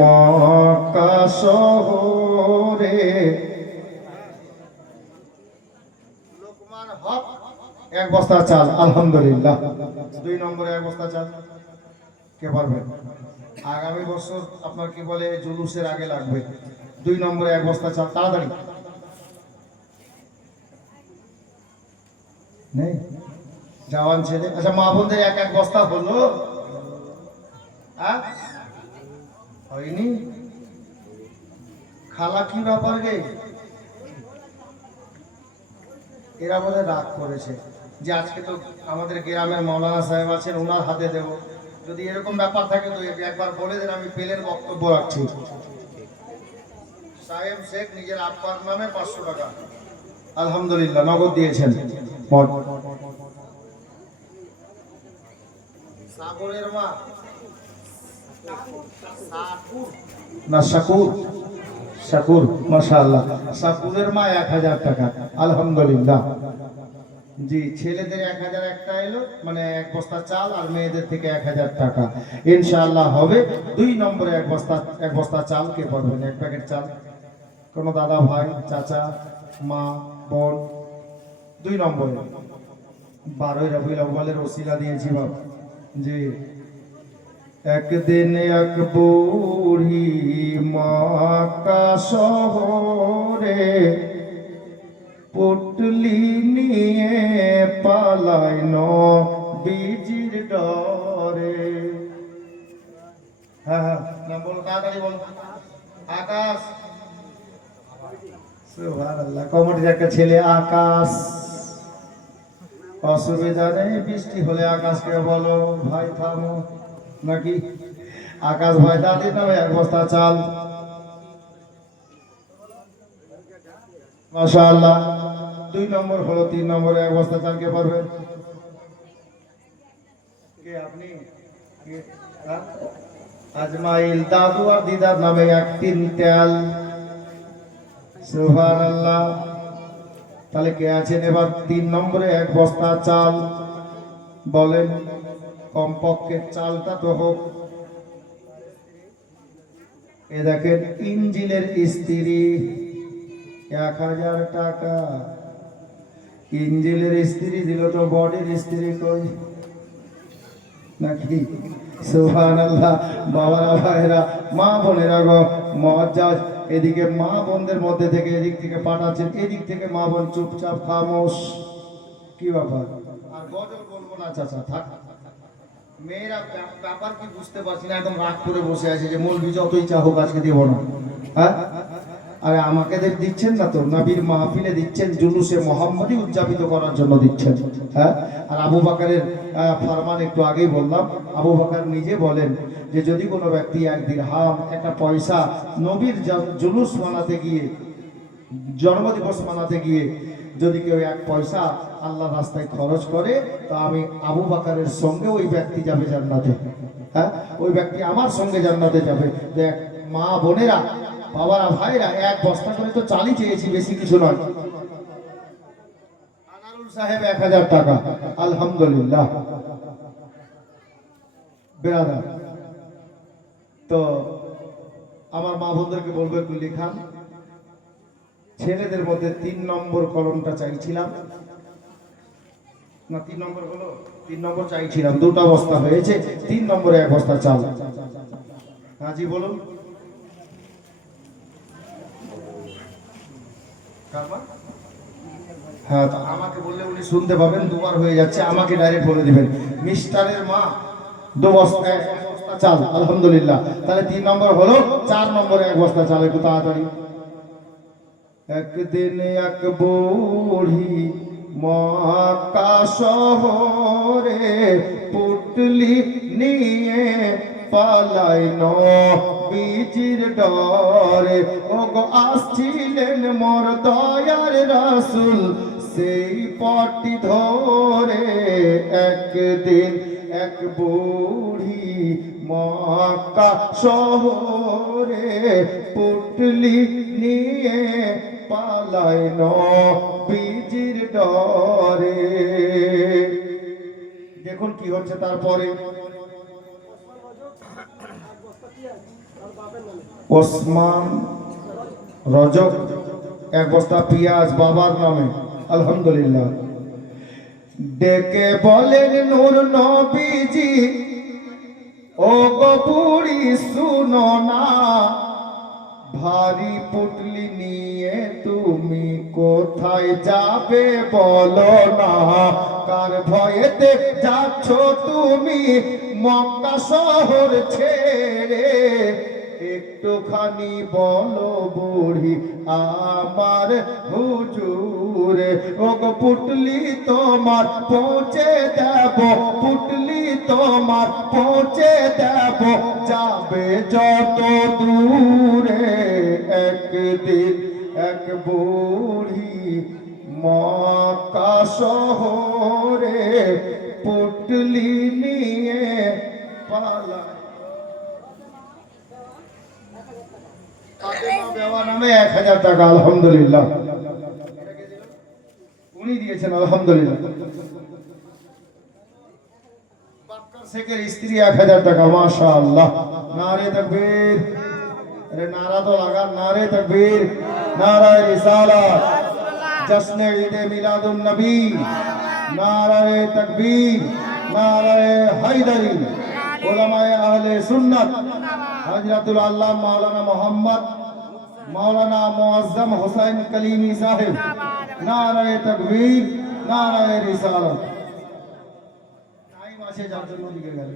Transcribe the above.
মক্কা শহরে লোকমান হক এক বস্তা চাল, আলহামদুলিল্লাহ। 2 নম্বরে এক বস্তা চাল কে পারবেন? আগামী বছর আপনার কি বলে জুলুসের আগে লাগবে। 2 নম্বরে এক বস্তা চাল, তাড়াতাড়ি নেই জওয়ান ছেলে। আচ্ছা, মা বোনদের এক এক বস্তা হলো? হয়নি? খালা কি ব্যাপার গে? এরা বলে রাগ করেছে যে আজকে তো আমাদের গ্রামের মৌলানা সাহেব আছেন, ওনার হাতে দেব। যদি এরকম ব্যাপার থাকে তো একবার বলে দেন, আমি পেলের বক্তব্য রাখছি। সাহেব শেখ নিজের আব্বার নামে 500 টাকা আলহামদুলিল্লাহ নগদ দিয়েছেন। সাগরের মা না শাকুর, শাকুর মাশাআল্লাহ, শাকুরের মা 1000 টাকা আলহামদুলিল্লাহ। জি, ছেলেদের 1000 একটা এলো, মানে এক বস্তা চাল, আর মেয়েদের থেকে 1000 টাকা ইনশাআল্লাহ হবে। 2 নম্বরে এক বস্তা চাল কে পারবেন? এক প্যাকেট চাল, কোন দাদা ভাই, চাচা, মা, বোন। 2 নম্বরে 12 রবিউল আউয়ালের ওসিলা দিয়েছি বাপ। জি, একদিন এক বুড়ি মক্কা শহরে পুটলি নিয়ে পালায় নবীজির ডরে। হ্যাঁ হ্যাঁ, না বলো তাড়াতাড়ি বলো। আকাশ, সুবহানাল্লাহ, কমিটির একটা ছেলে আকাশ। অসুবিধা নেই, বৃষ্টি হলে আকাশকে বলো ভাই থামো, নাকি? আকাশ ভাই দাদির নামে এক বস্তা চাল মাশাআল্লাহ। 2 নম্বর হলো। 3 নম্বরে এক বস্তা চাল কে পারবেন? কে আপনি? আজমাইল দাদু আর দিদার নামে 1 টিন তেল। সুবহানাল্লাহ। তাহলে কে আছেন এবার 3 নম্বরে এক বস্তা চাল? বলেন, কমপক্ষে চালটা তো হোক। এ দেখেন, ইঞ্জিলের স্ত্রী 1000 টাকা। ইঞ্জিলের স্ত্রী দিল তো বডির স্ত্রী কই, নাকি? সুবহানাল্লাহ। বাবারা, ভাইরা, মা বোনেরা গো, মুআজ্জাজ এদিকে মা বোনদের মধ্যে থেকে এদিক থেকে পাঠাচ্ছেন, এদিক থেকে মা বোন চুপচাপ খামোশ। কি ব্যাপার? আর গজল বলবো না চাচা, থাক। মেয়েরা ব্যাপার কি বুঝতে পারছি না, একদম রাগ করে বসে আছে যে মৌলবি যতই চাহুক আজকে দিব না। হ্যাঁ, আরে আমাকে দিচ্ছেন না তো, নবীর মাহফিলে দিচ্ছেন, জুলুসে মোহাম্মদী উদযাপিত করার জন্য দিচ্ছেন। হ্যাঁ, আর আবু বকরের ফরমান একটু আগেই বললাম। আবু বকর নিজে বলেন যে যদি কোনো ব্যক্তি 1 দিরহাম, একটা পয়সা, নবীর জুলুস মানাতে গিয়ে, জন্মদিবস মানাতে গিয়ে যদি কেউ 1 পয়সা আল্লাহর রাস্তায় খরচ করে, তো আমি আবু বকরের সঙ্গে ওই ব্যক্তি যাবে জান্নাতে। হ্যাঁ, ওই ব্যক্তি আমার সঙ্গে জান্নাতে যাবে। দেখ মা বোনেরা, বাবারা, ভাইরা, 1 বস্তা করে তো চালই চেয়েছি, বেশি কিছু নয়। আনারুল সাহেব 1000 টাকা আলহামদুলিল্লাহ। বেরাদার, তো আমার মা বোনদেরকে বলবো একটু লেখান। ছেলেদের মধ্যে 3 নম্বর কলমটা চাইছিলাম না, 3 নম্বর হলো? 3 নম্বর চাইছিলাম, 2টা বস্তা হয়েছে। 3 নম্বরে এক বস্তা চাল। হ্যাঁ জি বলুন। হ্যাঁ, তো আমাকে বললে উনি শুনতে পাবেন, 2বার হয়ে যাচ্ছে, আমাকে ডাইরেক্ট বলে দিবেন। মিস্টারের মা 2 বস্তা চাল আলহামদুলিল্লাহ। তাহলে 3 নম্বর হলো। 4 নম্বরে এক বস্তা চাল, একটু তাড়াতাড়ি। একদিন এক বুড়ি মক্কা শহরে পুটলি নিয়ে পালায় নবীজির ডরে। ওগো আসছিলেন মোর দয়ার রাসূল সেই পটি ধরে। একদিন এক বুড়ি মক্কা শহরে পুটলি নিয়ে পালায় নবীজির ডরে। দেখুন কি হচ্ছে তারপরে। ওসমান রজব, 1 বস্তা পেঁয়াজ বাবার নামে। আলহামদুলিল্লাহ। ডেকে বলেন নূর নবীজি, ও গো বুড়ি শুনো না, ভারী পুটলি নিয়ে তুমি কোথায় যাবে বলো না, কার ভয়েতে যাচ্ছ তুমি মক্কা শহর ছেড়ে, একটুখানি বলো বুড়ি আমার হুজুরে, ও গো পুটলি তোমার পৌঁছে দেব, পুটলি তোমার পৌঁছে দেব, যাবে যত দূরে, একদিন এক বুড়ি মক্কা শহরে পুটলি নিয়ে পালায়। দেওয়া নামে 1000 টাকা। আলহামদুলিল্লাহ, উনি দিয়েছেন। আলহামদুলিল্লাহ। বাক্কার শেখের স্ত্রী 1000 টাকা। মাশাআল্লাহ। নারে তাকবীর। আরে নারা তো লাগা। নারে তাকবীর, নারায়ে রিসালাত, জশ্নে ঈদে মিলাদুন নবী, নারায়ে তাকবীর, নারায়ে হায়দারি, উলামায়ে আহলে সুন্নাত হযরতুল আল্লাহ মাওলানা মোহাম্মদ মাওলানা মুআজ্জম হুসাইন কলিমি সাহেব, নারায়ে তাকবীর, নারায়ে রিসালাত। টাইম আছে যার জন্য দিকে গেল।